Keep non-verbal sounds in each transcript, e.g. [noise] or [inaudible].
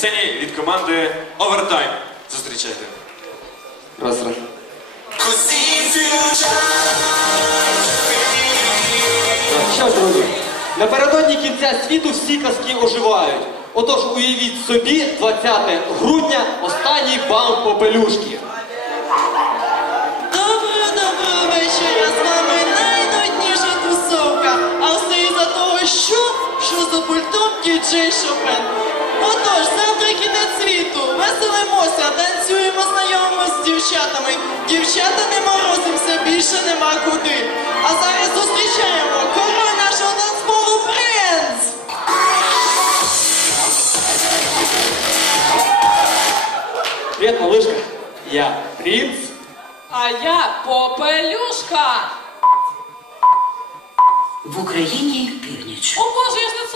Сені від команди Овертайм. Зустрічайте. Костій зілюча. Що, друзі, напередодні кінця світу всі казки оживають. Отож, уявіть собі, 20 грудня, останній бал попелюшки. Доброго-доброго вечора! з вами найдутніша тусовка, а встає за того, що? Що за пультом дівчий шопен. Отож, це при кінець світу. Веселимося, танцюємо, знайомимося з дівчатами. Дівчата не морозимося, більше нема куди. А зараз зустрічаємо король нашого танцполу принц! Привіт, малышка. я Принц. А я попелюшка. В Україні північ. боже, я ж не це.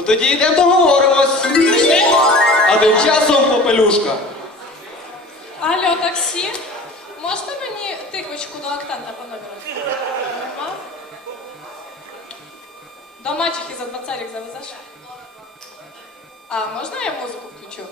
Ну Тоді йдемо договоримось. А тим часом попелюшка. Алло, таксі. Можна мені тихочку до актанта поновити? До мачехи за за бацарів завезеш? А, можна я музику включу?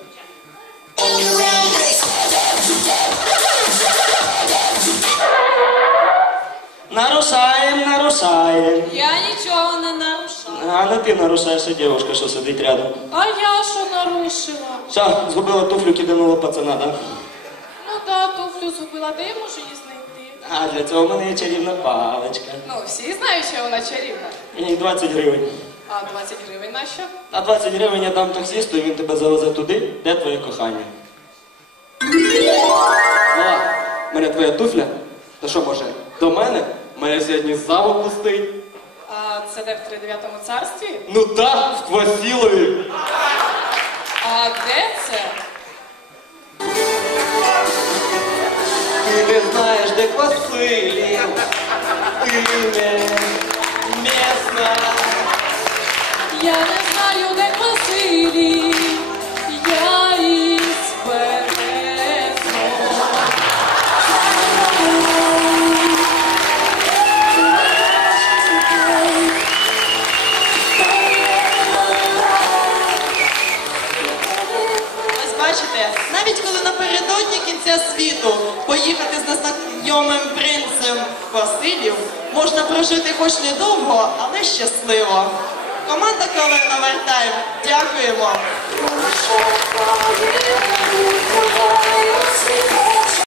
Нарушаєм, нарушаєм. Я нічого не на нарушаю. А не ти нарушаєшся дівчинка, що сидить рядом. А я що нарушила? Що згубила туфлю, кидинула пацана, так? Да? Ну так, да, туфлю згубила, де я можу її знайти. А для цього в мене є чарівна паличка. Ну, всі знають, що вона чарівна. Мені 20 гривень. А 20 гривень на що? А 20 гривень я дам таксісту і він тебе завезе туди, де твоє кохання. [noise] а, в мене твоя туфля. Та що, може, до мене? В мене сьогодні пустить це де в 39-му царстві? Ну так, в Квасілові. А де це? Ти не знаєш, де Квасилів, ти не місна. Я не знаю. Для світу поїхати з незнайомим принцем Василів можна прожити хоч не довго, але щасливо. Команда, Вертайм» дякуємо! дякуємо.